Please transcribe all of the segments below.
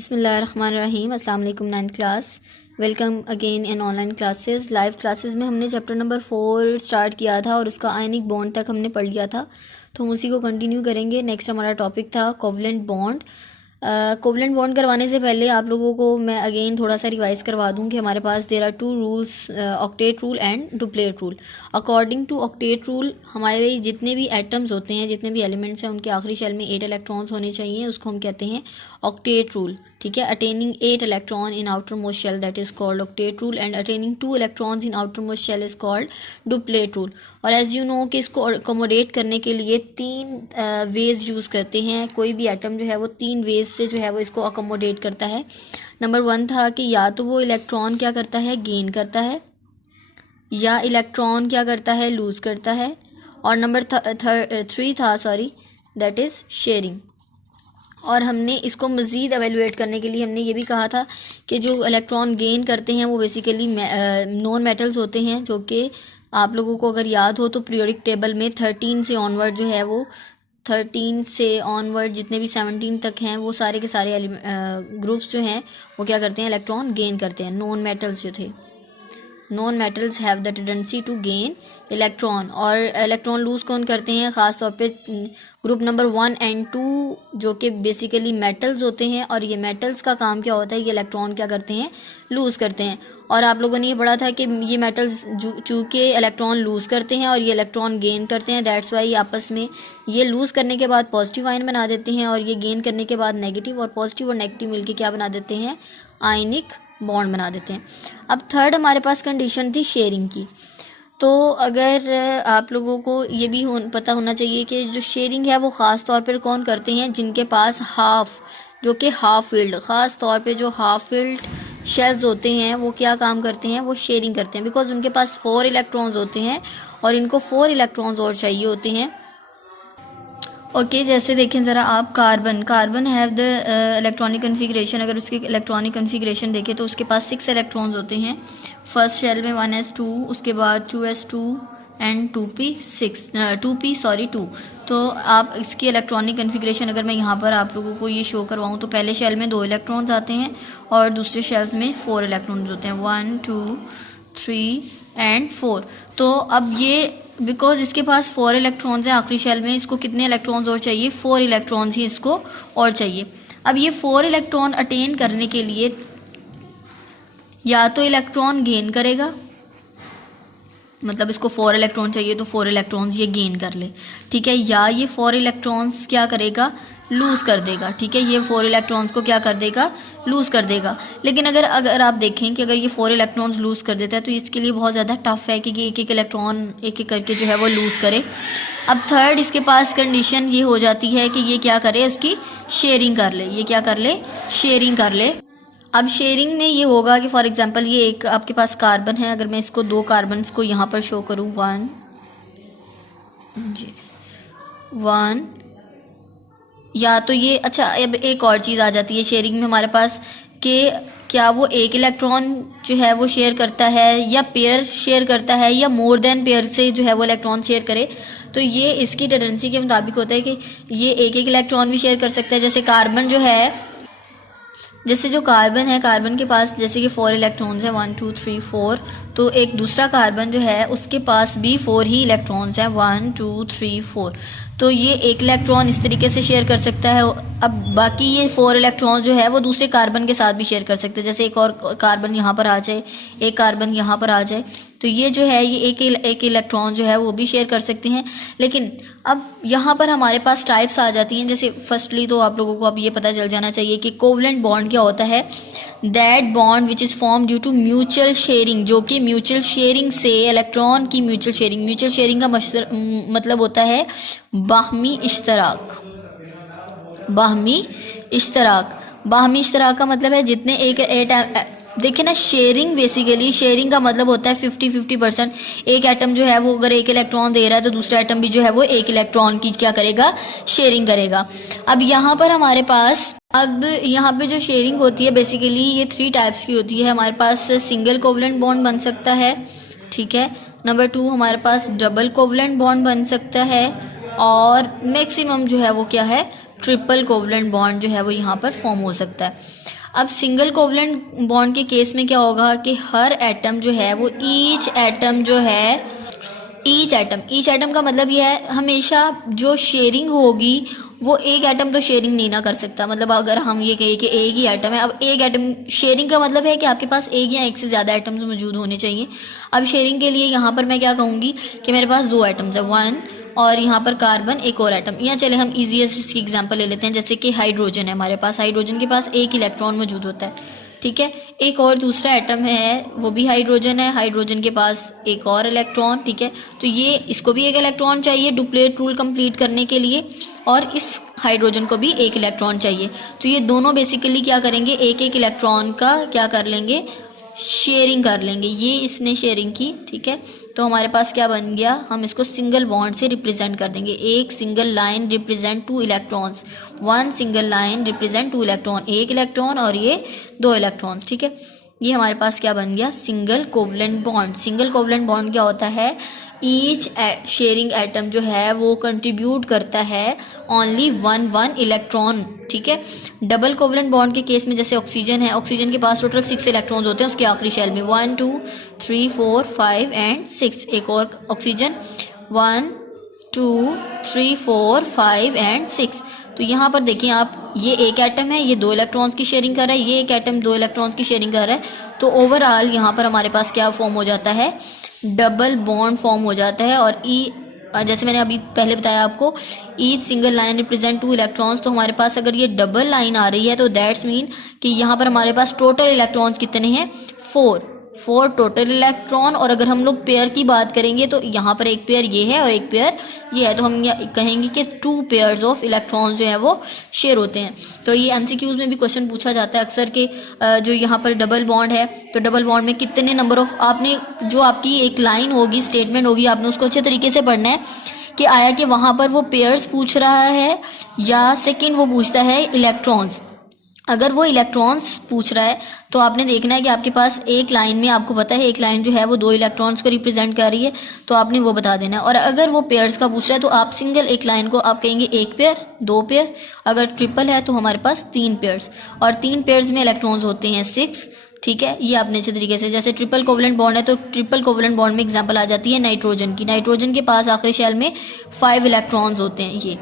बिस्मिल्लाहिर्रहमानिर्रहीम। अस्सलाम वालेकुम। 9th class, welcome again in online classes. Live classes में हमने चैप्टर नंबर 4 स्टार्ट किया था और उसका आयनिक बॉन्ड तक हमने पढ़ लिया था, तो हम उसी को कंटिन्यू करेंगे। नेक्स्ट हमारा टॉपिक था कोवलेंट बॉन्ड। कोवलेंट बॉन्ड करवाने से पहले आप लोगों को मैं अगेन थोड़ा सा रिवाइज करवा दूं कि हमारे पास there are 2 rules, octet rule and duplet rule. According to octet rule हमारे जितने भी एटम्स होते हैं, जितने भी एलिमेंट्स हैं, उनके आखिरी शेल में 8 इलेक्ट्रॉन्स होने चाहिए। उसको हम कहते हैं ऑक्टेट रूल, ठीक है। Attaining 8 electron in outermost shell, that is called octet rule, and attaining 2 electrons in outermost shell is called duplet rule. और एज यू नो कि इसको अकोमोडेट करने के लिए 3 वेज यूज़ करते हैं। कोई भी एटम जो है वो 3 वेज से जो है वो इसको अकोमोडेट करता है। नंबर 1 था कि या तो वो इलेक्ट्रॉन क्या करता है, गेन करता है, या इलेक्ट्रॉन क्या करता है, लूज़ करता है। और नंबर 3 था दैट इज़ शेयरिंग। और हमने इसको मज़ीद एवेलुएट करने के लिए हमने ये भी कहा था कि जो इलेक्ट्रॉन गेन करते हैं वो बेसिकली नॉन मेटल्स होते हैं, जो कि आप लोगों को अगर याद हो तो पीरियोडिक टेबल में 13 से ऑनवर्ड जो है वो 13 से ऑनवर्ड जितने भी 17 तक हैं वो सारे के सारे ग्रुप्स जो हैं वो क्या करते हैं, इलेक्ट्रॉन गेन करते हैं। नॉन मेटल्स जो थे, non metals have the tendency to gain electron. और इलेक्ट्रॉन लूज़ कौन करते हैं, ख़ास तौर पे ग्रुप नंबर 1 एंड 2 जो कि बेसिकली मेटल्स होते हैं। और ये मेटल्स का काम क्या होता है, ये इलेक्ट्रॉन क्या करते हैं, लूज़ करते हैं। और आप लोगों ने ये पढ़ा था कि ये मेटल्स चूँकि इलेक्ट्रॉन लूज़ करते हैं और ये इलेक्ट्रॉन गेन करते हैं, दैट्स वाई आपस में ये लूज़ करने के बाद पॉजिटिव आयन बना देते हैं, और ये गेन करने के बाद नेगेटिव, और पॉजिटिव और नेगेटिव मिलके क्या बना देते हैं, आयनिक बॉन्ड बना देते हैं। अब थर्ड हमारे पास कंडीशन थी शेयरिंग की। तो अगर आप लोगों को ये भी पता होना चाहिए कि जो शेयरिंग है वो ख़ास तौर पर कौन करते हैं, जिनके पास जो कि हाफ फील्ड, ख़ास तौर पे जो हाफ फील्ड शेल्स होते हैं वो क्या काम करते हैं, वो शेयरिंग करते हैं। बिकॉज उनके पास 4 इलेक्ट्रॉन्स होते हैं और इनको 4 इलेक्ट्रॉन्स और चाहिए होते हैं। ओके जैसे देखें ज़रा आप, carbon have the electronic configuration. अगर उसकी इलेक्ट्रॉनिक कन्फिग्रेशन देखें तो उसके पास 6 इलेक्ट्रॉन्स होते हैं। फर्स्ट शेल में 1s2, उसके बाद 2s2 एंड 2p 2। तो आप इसकी इलेक्ट्रॉनिक कन्फिग्रेशन अगर मैं यहाँ पर आप लोगों को ये शो करवाऊँ तो पहले शेल में 2 इलेक्ट्रॉन्स आते हैं और दूसरे शेल्स में 4 इलेक्ट्रॉन्स होते हैं, 1 2 3 एंड 4। तो अब ये बिकॉज इसके पास 4 इलेक्ट्रॉन्स हैं आखिरी शेल में, इसको कितने इलेक्ट्रॉन्स और चाहिए, 4 इलेक्ट्रॉन्स ही इसको और चाहिए। अब ये 4 इलेक्ट्रॉन अटेन करने के लिए या तो इलेक्ट्रॉन गेन करेगा, मतलब इसको 4 इलेक्ट्रॉन चाहिए तो 4 इलेक्ट्रॉन्स ये गेन कर ले, ठीक है, या ये 4 इलेक्ट्रॉन्स क्या करेगा, लूज़ कर देगा, ठीक है। ये 4 इलेक्ट्रॉन्स को क्या कर देगा, लूज़ कर देगा। लेकिन अगर आप देखें कि अगर ये 4 इलेक्ट्रॉन्स लूज़ कर देता है तो इसके लिए बहुत ज़्यादा टफ है कि एक एक इलेक्ट्रॉन एक एक करके जो है वो लूज़ करे। अब थर्ड इसके पास कंडीशन ये हो जाती है कि ये क्या करे, उसकी शेयरिंग कर ले। ये क्या कर ले, शेयरिंग कर ले। अब शेयरिंग में ये होगा कि फॉर एग्जांपल ये एक आपके पास कार्बन है, अगर मैं इसको 2 कार्बन्स को यहाँ पर शो करूँ, 1 या तो ये, अच्छा अब एक और चीज़ आ जाती है शेयरिंग में हमारे पास कि क्या वो एक इलेक्ट्रॉन जो है वो शेयर करता है या पेयर शेयर करता है या मोर देन पेयर से जो है वो इलेक्ट्रॉन शेयर करे। तो ये इसकी टेंडेंसी के मुताबिक होता है कि ये एक इलेक्ट्रॉन भी शेयर कर सकता है। जैसे कार्बन जो है, जैसे जो कार्बन है, कार्बन के पास जैसे कि 4 इलेक्ट्रॉन्स हैं, 1 2 3 4। तो एक दूसरा कार्बन जो है उसके पास भी 4 ही इलेक्ट्रॉन्स हैं, 1 2 3 4। तो ये एक इलेक्ट्रॉन इस तरीके से शेयर कर सकता है। अब बाकी ये 4 इलेक्ट्रॉन्स जो है वो दूसरे कार्बन के साथ भी शेयर कर सकते हैं। जैसे एक और कार्बन यहाँ पर आ जाए, एक कार्बन यहाँ पर आ जाए, तो ये जो है ये एक इलेक्ट्रॉन जो है वो भी शेयर कर सकते हैं। लेकिन अब यहाँ पर हमारे पास टाइप्स आ जाती हैं। जैसे फर्स्टली तो आप लोगों को अब ये पता चल जाना चाहिए कि कोवलेंट बॉन्ड क्या होता है। That bond which is form due to mutual sharing, जो कि म्यूचुअल शेयरिंग से इलेक्ट्रॉन की म्यूचुअल शेयरिंग का मतलब होता है बाहमी इश्तराक। बाहमी इश्तराक का मतलब है जितने एक देखिए ना, शेयरिंग बेसिकली शेयरिंग का मतलब होता है 50-50%। एक एटम जो है वो अगर एक इलेक्ट्रॉन दे रहा है तो दूसरा एटम भी जो है वो एक इलेक्ट्रॉन की क्या करेगा, शेयरिंग करेगा। अब यहाँ पर हमारे पास यहाँ पे जो शेयरिंग होती है बेसिकली ये 3 टाइप्स की होती है। हमारे पास सिंगल कोवलेंट बॉन्ड बन सकता है, ठीक है। नंबर 2 हमारे पास डबल कोवलेंट बॉन्ड बन सकता है, और मैक्सिमम जो है वो क्या है, ट्रिपल कोवलेंट बॉन्ड जो है वो यहाँ पर फॉर्म हो सकता है। अब सिंगल कोवलेंट बॉन्ड के केस में क्या होगा कि हर एटम जो है वो ईच एटम का मतलब ये है हमेशा जो शेयरिंग होगी वो एक एटम तो शेयरिंग नहीं ना कर सकता। मतलब अगर हम ये कहें कि एक ही एटम है, अब एक एटम शेयरिंग का मतलब है कि आपके पास एक या एक से ज़्यादा एटम्स मौजूद होने चाहिए। अब शेयरिंग के लिए यहाँ पर मैं क्या कहूँगी कि मेरे पास 2 एटम्स है, 1 और यहाँ पर कार्बन एक और एटम। या चले हम ईजीएस्ट इसकी एग्जांपल ले लेते हैं, जैसे कि हाइड्रोजन है हमारे पास, हाइड्रोजन के पास एक इलेक्ट्रॉन मौजूद होता है, ठीक है। एक और दूसरा एटम है वो भी हाइड्रोजन है, हाइड्रोजन के पास एक और इलेक्ट्रॉन, ठीक है। तो ये इसको भी एक इलेक्ट्रॉन चाहिए डुप्लेट रूल कंप्लीट करने के लिए, और इस हाइड्रोजन को भी एक इलेक्ट्रॉन चाहिए। तो ये दोनों बेसिकली क्या करेंगे, एक एक इलेक्ट्रॉन का क्या कर लेंगे, शेयरिंग कर लेंगे। ये इसने शेयरिंग की, ठीक है। तो हमारे पास क्या बन गया, हम इसको सिंगल बॉन्ड से रिप्रेजेंट कर देंगे। एक single line represent 2 electrons, 1 single line represent 2 electron, एक इलेक्ट्रॉन और ये 2 इलेक्ट्रॉन्स, ठीक है। ये हमारे पास क्या बन गया, single covalent bond. Single covalent bond क्या होता है, ईच शेयरिंग एटम जो है वो कंट्रीब्यूट करता है ओनली 1 इलेक्ट्रॉन, ठीक है। डबल कोवलेंट बॉन्ड के केस में जैसे ऑक्सीजन है, ऑक्सीजन के पास टोटल 6 इलेक्ट्रॉन्स होते हैं उसके आखिरी शेल में, 1 2 3 4 5 एंड 6। एक और ऑक्सीजन 1 2 3 4 5 एंड 6। तो यहाँ पर देखिए आप, ये एक एटम है, ये 2 इलेक्ट्रॉन्स की शेयरिंग कर रहा है, ये एक एटम 2 इलेक्ट्रॉन्स की शेयरिंग कर रहा है। तो ओवरऑल यहाँ पर हमारे पास क्या फॉर्म हो जाता है, डबल बॉन्ड फॉर्म हो जाता है। और जैसे मैंने अभी पहले बताया आपको, each single line represent 2 electrons. तो हमारे पास अगर ये डबल लाइन आ रही है तो दैट्स मीन कि यहाँ पर हमारे पास टोटल इलेक्ट्रॉन्स कितने हैं, 4 टोटल इलेक्ट्रॉन। और अगर हम लोग पेयर की बात करेंगे तो यहाँ पर एक पेयर ये है और एक पेयर ये है, तो हम कहेंगे कि 2 पेयर्स ऑफ इलेक्ट्रॉन्स जो है वो शेयर होते हैं। तो ये एमसीक्यूज में भी क्वेश्चन पूछा जाता है अक्सर के जो यहाँ पर डबल बॉन्ड है, तो डबल बॉन्ड में कितने नंबर ऑफ, आपने जो आपकी एक लाइन होगी, स्टेटमेंट होगी, आपने उसको अच्छे तरीके से पढ़ना है कि आया कि वहाँ पर वो पेयर्स पूछ रहा है या सेकेंड वो पूछता है इलेक्ट्रॉन्स। अगर वो इलेक्ट्रॉन्स पूछ रहा है तो आपने देखना है कि आपके पास एक लाइन में, आपको पता है एक लाइन जो है वो 2 इलेक्ट्रॉन्स को रिप्रेजेंट कर रही है, तो आपने वो बता देना है। और अगर वो पेयर्स का पूछ रहा है तो आप सिंगल एक लाइन को आप कहेंगे 1 पेयर, 2 पेयर। अगर ट्रिपल है तो हमारे पास 3 पेयर्स, और 3 पेयर्स में इलेक्ट्रॉन्स होते हैं 6, ठीक है। ये आपने अच्छे तरीके से, जैसे ट्रिपल कोवलेंट बॉन्ड है तो ट्रिपल कोवलेंट बॉन्ड में एग्जांपल आ जाती है नाइट्रोजन की। नाइट्रोजन के पास आखिरी शेल में 5 इलेक्ट्रॉन्स होते हैं ये,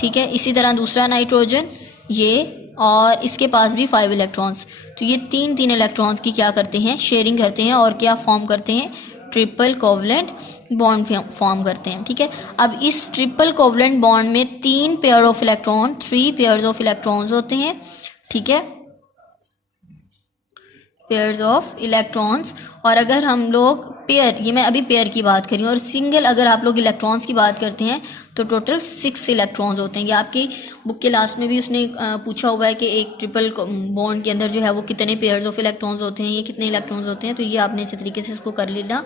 ठीक है। इसी तरह दूसरा नाइट्रोजन ये, और इसके पास भी 5 इलेक्ट्रॉन्स। तो ये 3 इलेक्ट्रॉन्स की क्या करते हैं, शेयरिंग करते हैं और क्या फॉर्म करते हैं, ट्रिपल कोवलेंट बॉन्ड फॉर्म करते हैं, ठीक है। अब इस ट्रिपल कोवलेंट बॉन्ड में 3 pair of electron, 3 pairs of electrons होते हैं, ठीक है, पेयर्स ऑफ इलेक्ट्रॉन्स। और अगर हम लोग पेयर, ये मैं अभी पेयर की बात करी हूँ, और सिंगल अगर आप लोग इलेक्ट्रॉन्स की बात करते हैं तो टोटल 6 इलेक्ट्रॉन्स होते हैं। ये आपकी बुक के लास्ट में भी उसने पूछा हुआ है कि एक ट्रिपल बॉन्ड के अंदर जो है वो कितने पेयर्स ऑफ इलेक्ट्रॉन्स होते हैं, ये कितने इलेक्ट्रॉन्स होते हैं। तो ये आपने अच्छे तरीके से इसको कर लेना।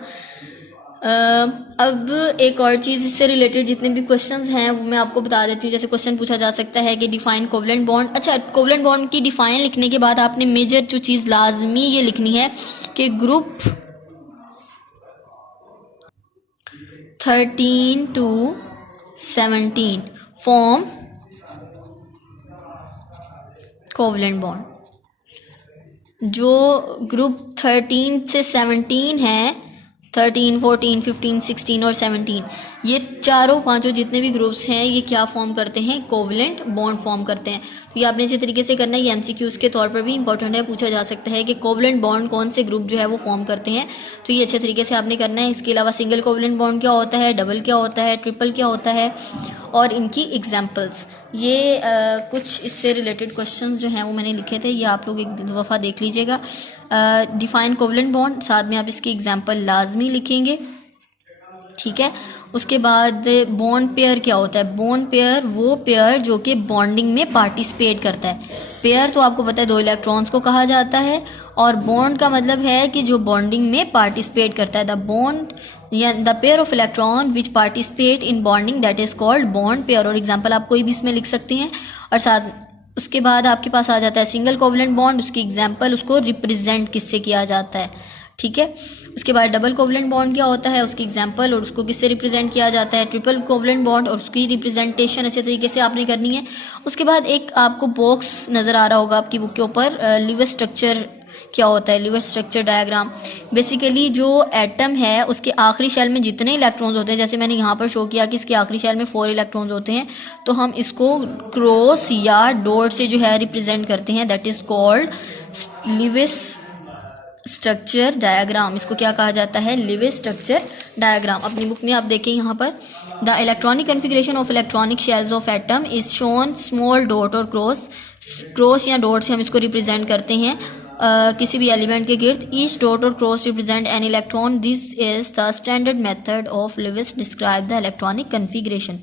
अब एक और चीज़ इससे रिलेटेड जितने भी क्वेश्चंस हैं वो मैं आपको बता देती हूँ। जैसे क्वेश्चन पूछा जा सकता है कि डिफाइन कोवलेंट बॉन्ड। अच्छा, कोवलेंट बॉन्ड की डिफाइन लिखने के बाद आपने मेजर जो चीज़ लाजमी ये लिखनी है कि group 13 to 17 form covalent bond. जो ग्रुप 13 से 17 है, 13, 14, 15, 16 और 17, ये चारों पांचों जितने भी ग्रुप्स हैं ये क्या फॉर्म करते हैं, कोवलेंट बॉन्ड फॉर्म करते हैं। तो ये आपने इसी तरीके से करना है। ये एमसीक्यूज़ के तौर पर भी इंपॉर्टेंट है, पूछा जा सकता है कि कोवलेंट बॉन्ड कौन से ग्रुप जो है वो फॉर्म करते हैं। तो ये अच्छे तरीके से आपने करना है। इसके अलावा सिंगल कोवलेंट बॉन्ड क्या होता है, डबल क्या होता है, ट्रिपल क्या होता है, और इनकी एग्जाम्पल्स। ये कुछ इससे रिलेटेड क्वेश्चंस जो हैं वो मैंने लिखे थे, ये आप लोग एक दफ़ा देख लीजिएगा। डिफाइन कोवलेंट बॉन्ड, साथ में आप इसकी एग्जाम्पल लाजमी लिखेंगे, ठीक है। उसके बाद बॉन्ड पेयर क्या होता है, बॉन्ड पेयर वो पेयर जो कि बॉन्डिंग में पार्टिसिपेट करता है। पेयर तो आपको पता है 2 इलेक्ट्रॉन्स को कहा जाता है, और बॉन्ड का मतलब है कि जो बॉन्डिंग में पार्टिसिपेट करता है। द बॉन्ड या the pair of electron which participate in bonding that is called bond pair. और एग्जाम्पल आप कोई भी इसमें लिख सकते हैं। और साथ उसके बाद आपके पास आ जाता है सिंगल कोवलेंट बॉन्ड, उसकी एग्जाम्पल, उसको रिप्रेजेंट किससे किया जाता है, ठीक है। उसके बाद डबल कोवलेंट बॉन्ड क्या होता है, उसकी एग्जांपल और उसको किससे रिप्रेजेंट किया जाता है, ट्रिपल कोवलेंट बॉन्ड और उसकी रिप्रेजेंटेशन अच्छे तरीके से आपने करनी है। उसके बाद एक आपको बॉक्स नज़र आ रहा होगा आपकी बुक के ऊपर, लिविस स्ट्रक्चर क्या होता है, लिविस स्ट्रक्चर डायग्राम। बेसिकली जो एटम है उसके आखिरी शेल में जितने इलेक्ट्रॉन्स होते हैं, जैसे मैंने यहाँ पर शो किया कि इसके आखिरी शेल में 4 इलेक्ट्रॉन्स होते हैं, तो हम इसको क्रॉस या डॉट से जो है रिप्रेजेंट करते हैं, that is called Lewis structure diagram. इसको क्या कहा जाता है, लिविस स्ट्रक्चर डायग्राम। अपनी बुक में आप देखें यहाँ पर, the electronic configuration of electronic shells of atom is shown small dot और क्रॉस या डॉट से हम इसको रिप्रेजेंट करते हैं किसी भी एलिमेंट के गिर्द। ईच डॉट और cross represent an electron. This is the standard method of Lewis describe the electronic configuration.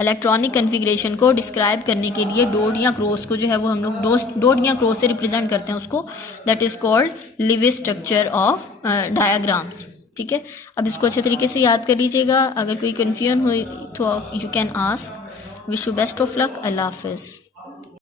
Electronic configuration को डिस्क्राइब करने के लिए डॉट या क्रॉस को जो है वो हम लोग डॉट या क्रॉस से रिप्रेजेंट करते हैं उसको, that is called Lewis structure of diagrams. ठीक है, अब इसको अच्छे तरीके से याद कर लीजिएगा। अगर कोई कन्फ्यूजन हुई तो you can ask. Wish you best of luck. अल्लाह हाफिज़।